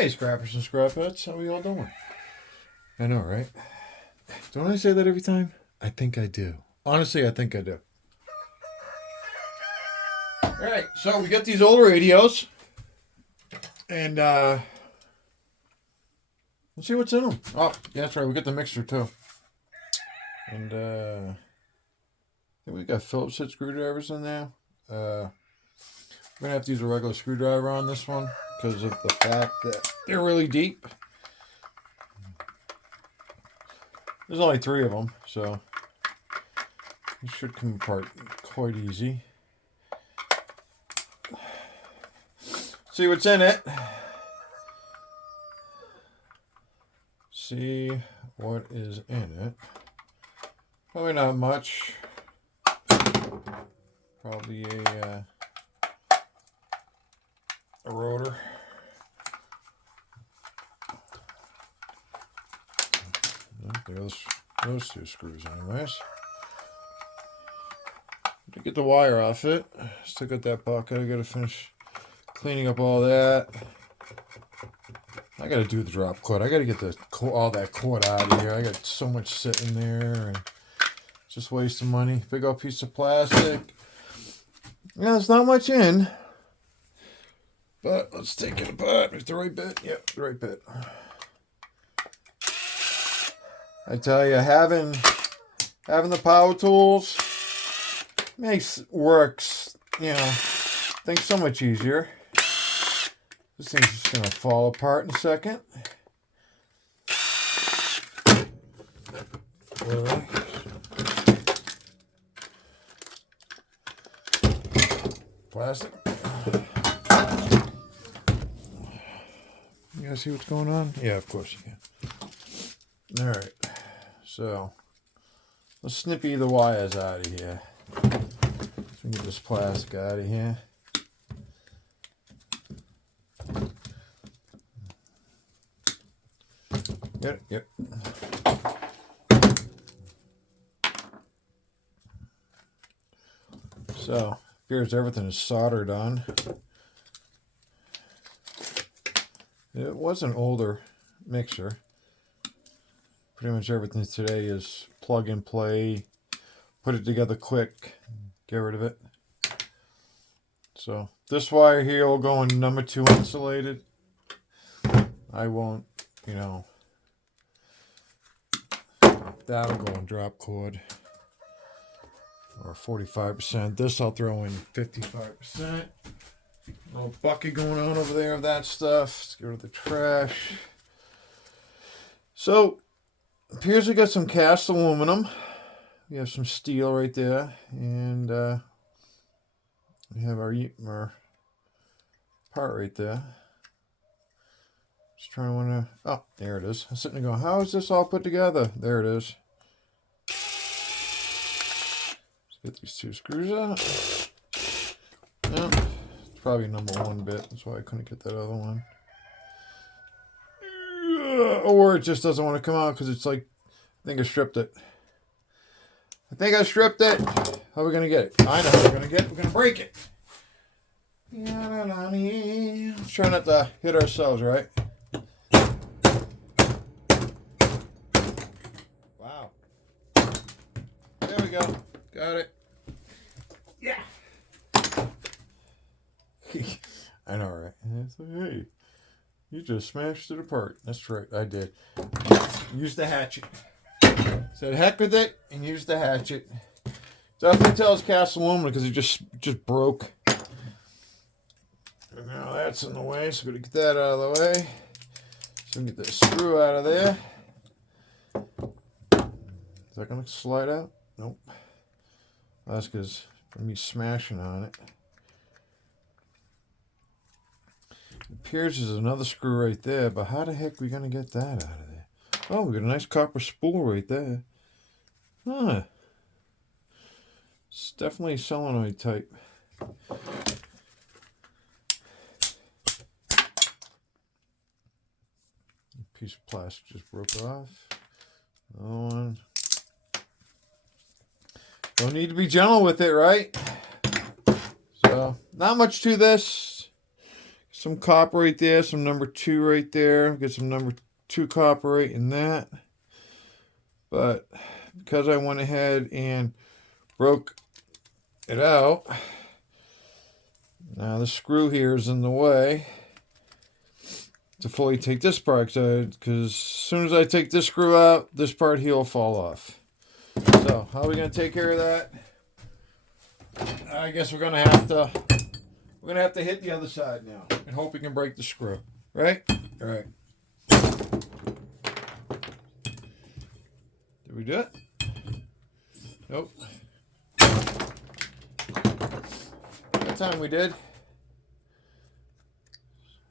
Hey, scrappers and scrapheads, how are we all doing? I know, right? Don't I say that every time? I think I do. Honestly, I think I do. Alright, so we got these old radios. And, let's see what's in them. Oh, yeah, that's right, we got the mixer, too. And, I think we got Phillips head screwdrivers in there. We're going to have to use a regular screwdriver on this one because of the fact that they're really deep. There's only 3 of them, so it should come apart quite easy. See what's in it. See what is in it. Probably not much. Probably a rotor. There's those 2 screws anyways. To get the wire off it, still got that bucket. I gotta finish cleaning up all that. I gotta do the drop cord. I gotta get all that cord out of here. I got so much sitting there and just wasting money. Big old piece of plastic. Yeah, there's not much in. But let's take it apart. Is the right bit? Yep, the right bit. I tell you, having the power tools works, things so much easier. This thing's just gonna fall apart in a second. Plastic. You guys see what's going on? Yeah, of course you can. All right. So, let's snippy the wires out of here. So we get this plastic out of here. Yep. So, appears everything is soldered on. It was an older mixer. Pretty much everything today is plug and play, put it together quick, get rid of it. So this wire here will go in number 2 insulated. I won't, that'll go in drop cord or 45%. This I'll throw in 55%. Little bucket going on over there of that stuff. Let's get rid of the trash. So appears we got some cast aluminum. We have some steel right there, and we have our part right there. Just trying to oh, there it is. I'm sitting there going, how is this all put together? There it is. Let's get these 2 screws out. Yeah, it's probably number 1 bit. That's why I couldn't get that other one. Or it just doesn't want to come out because it's like, I think I stripped it. How are we going to get it? I know how we're going to get it. We're going to break it. Let's try not to hit ourselves, right? Wow. There we go. Got it. Yeah. I know, right? It's like, hey, you just smashed it apart. That's right, I did. Use the hatchet. Said heck with it and use the hatchet. Definitely tell it's cast aluminum because it just broke. And now that's in the way, so we're gonna get that out of the way. So we can get the screw out of there. Is that gonna slide out? Nope. That's because of me smashing on it. It appears there's another screw right there, but how the heck are we gonna get that out of there? Oh, we got a nice copper spool right there. Huh. It's definitely solenoid type. A piece of plastic just broke off. Another one. Don't need to be gentle with it, right? So, not much to this. some copper right there, some number 2 right there. Get some number 2 copper right in that. But because I went ahead and broke it out, now the screw here is in the way to fully take this part, because as soon as I take this screw out, this part here will fall off. So how are we going to take care of that? I guess we're going to have to hit the other side now and hope we can break the screw. Right? All right. Did we do it? Nope. That time we did.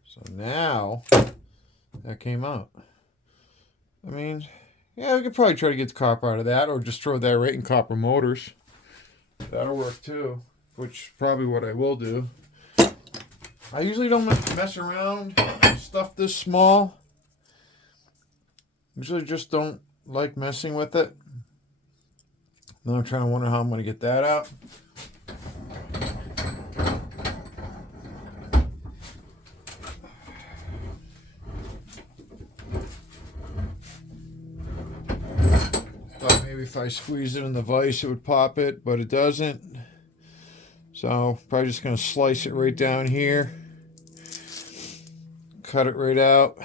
So now that came out. I mean, yeah, we could probably try to get the copper out of that, or just throw that right in copper motors. That'll work too, which is probably what I will do. I usually don't mess around with stuff this small. Usually just don't like messing with it. Now I'm trying to wonder how I'm going to get that out. Thought maybe if I squeeze it in the vise it would pop it, but it doesn't. So probably just going to slice it right down here. Cut it right out.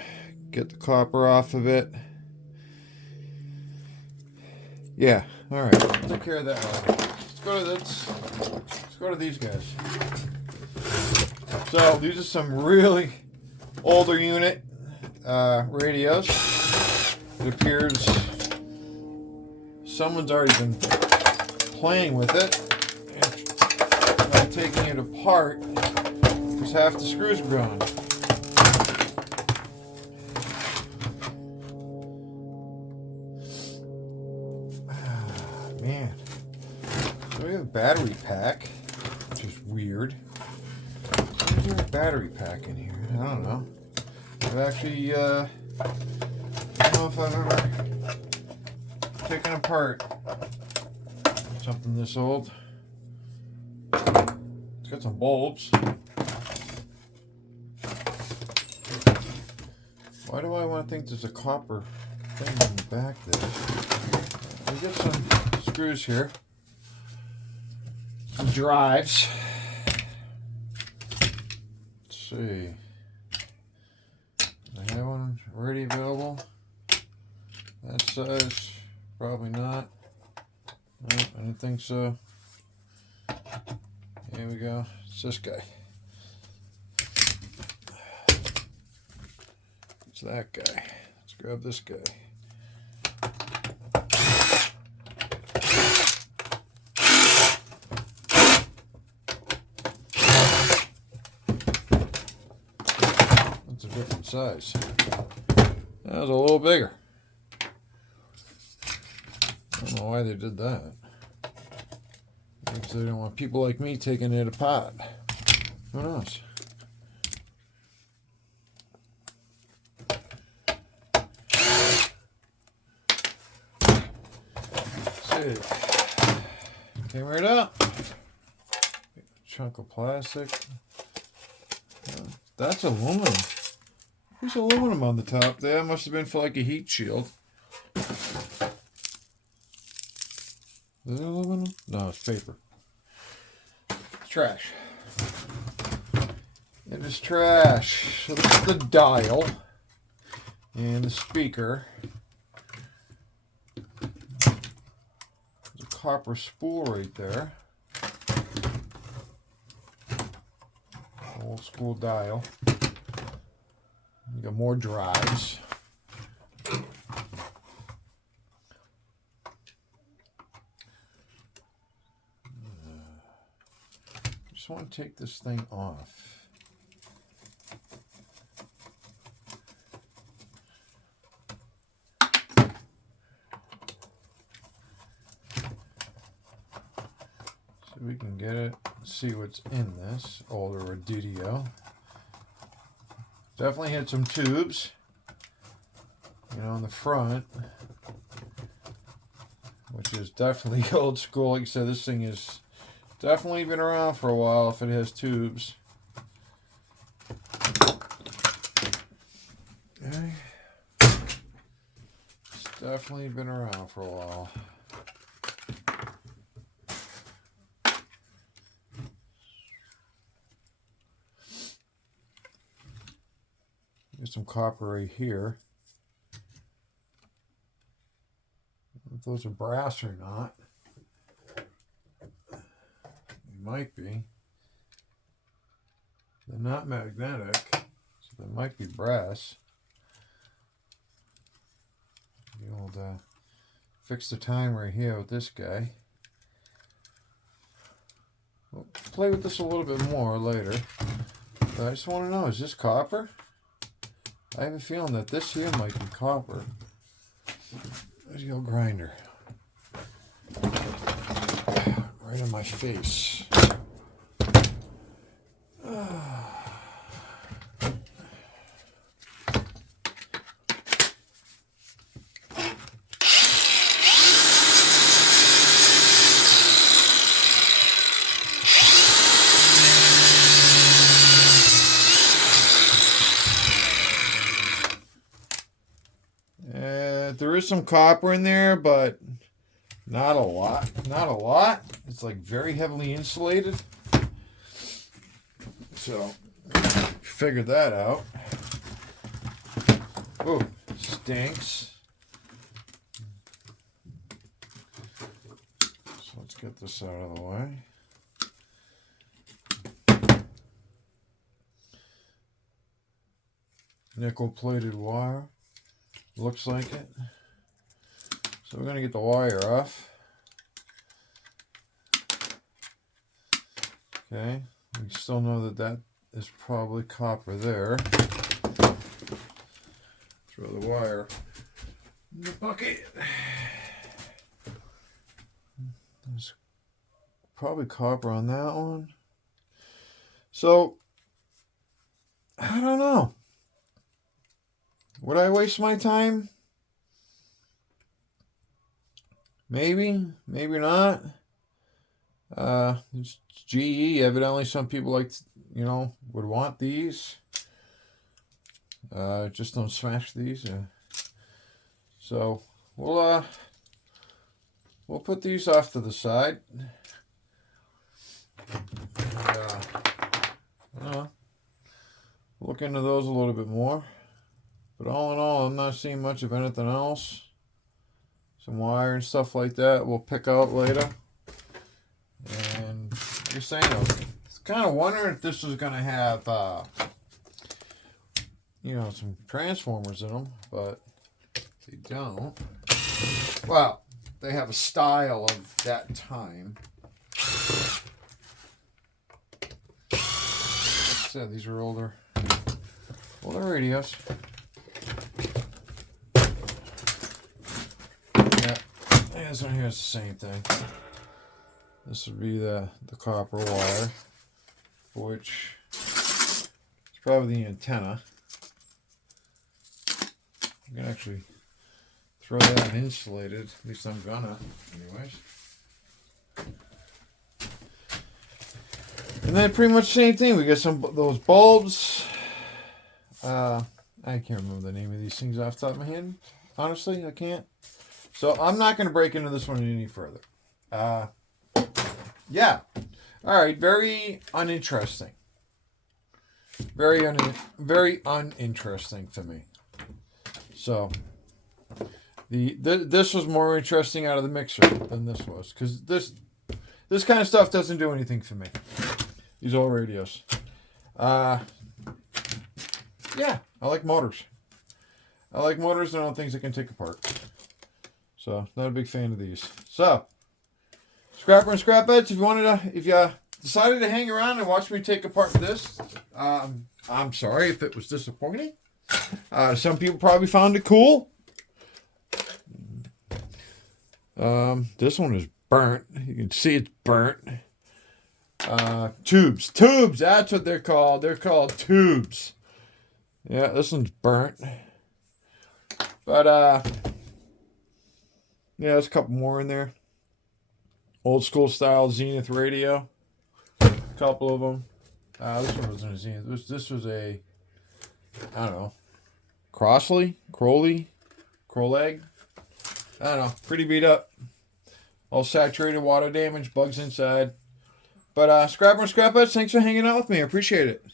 Get the copper off of it. Yeah, alright. Took care of that one. Let's go to these guys. So these are some really older unit radios. It appears someone's already been playing with it and taking it apart because half the screws are gone. Man, so we have a battery pack, which is weird. Where's there a battery pack in here? I don't know. I've actually, I don't know if I've ever taken apart something this old. It's got some bulbs. Why do I want to think there's a copper thing in the back there? We get some screws here, some drives. Let's see. I have one already available. That size, probably not. No, I didn't think so. Here we go. It's this guy. It's that guy. Let's grab this guy. That's a different size. That was a little bigger. I don't know why they did that. Because they don't want people like me taking it apart. Who knows? See. Came right up. Chunk of plastic. That's aluminum. There's aluminum on the top there. Must have been for like a heat shield. Is it aluminum? No, it's paper. It's trash. It is trash. So this is the dial and the speaker. There's a copper spool right there. Old school dial. You got more drives. Just want to take this thing off. So we can get it, see what's in this older Raditio. Definitely had some tubes, you know, in the front, which is definitely old school. Like I said, this thing is definitely been around for a while if it has tubes. definitely been around for a while. There's some copper right here. I don't know if those are brass or not. They might be. They're not magnetic, so they might be brass. The old fix the time right here with this guy. We'll play with this a little bit more later. But I just want to know, is this copper? I have a feeling that this here might be copper. There's the old grinder. Right in my face. There is some copper in there, but not a lot. Not a lot. It's like very heavily insulated. So, figured that out. Oh, stinks. So let's get this out of the way. Nickel plated wire. Looks like it. So we're going to get the wire off. Okay. We still know that that is probably copper there. Throw the wire in the bucket. There's probably copper on that one. So, I don't know. Would I waste my time? Maybe, maybe not. It's GE. Evidently, some people would want these. Just don't smash these. So we'll put these off to the side. Look into those a little bit more. But all in all, I'm not seeing much of anything else. Some wire and stuff like that we'll pick out later. And like you're saying, I was kind of wondering if this was going to have, some transformers in them, but they don't. Well, they have a style of that time. Like I said, these are older radios. This one here is the same thing. This would be the copper wire, which is probably the antenna. You can actually throw that insulated. At least I'm gonna, anyways. And then pretty much the same thing. We got those bulbs. I can't remember the name of these things off the top of my head. Honestly, I can't. So I'm not going to break into this one any further. Yeah. All right. Very uninteresting. Very uninteresting to me. So this was more interesting out of the mixer than this was, because this kind of stuff doesn't do anything for me. These old radios. Yeah. I like motors. I like motors and all things that can take apart. So, not a big fan of these. So, scrapper and scrapettes, if you decided to hang around and watch me take apart this, I'm sorry if it was disappointing. Some people probably found it cool. This one is burnt. You can see it's burnt. Tubes, that's what they're called. They're called tubes. Yeah, this one's burnt. But, yeah, there's a couple more in there. Old school style Zenith radio. A couple of them. This one wasn't a Zenith. This was a, I don't know, Crowley? Crowleg? I don't know, pretty beat up. All saturated, water damage, bugs inside. But Scrapper and Scrapettes, thanks for hanging out with me. I appreciate it.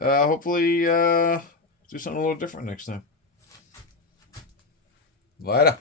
Hopefully do something a little different next time. Later.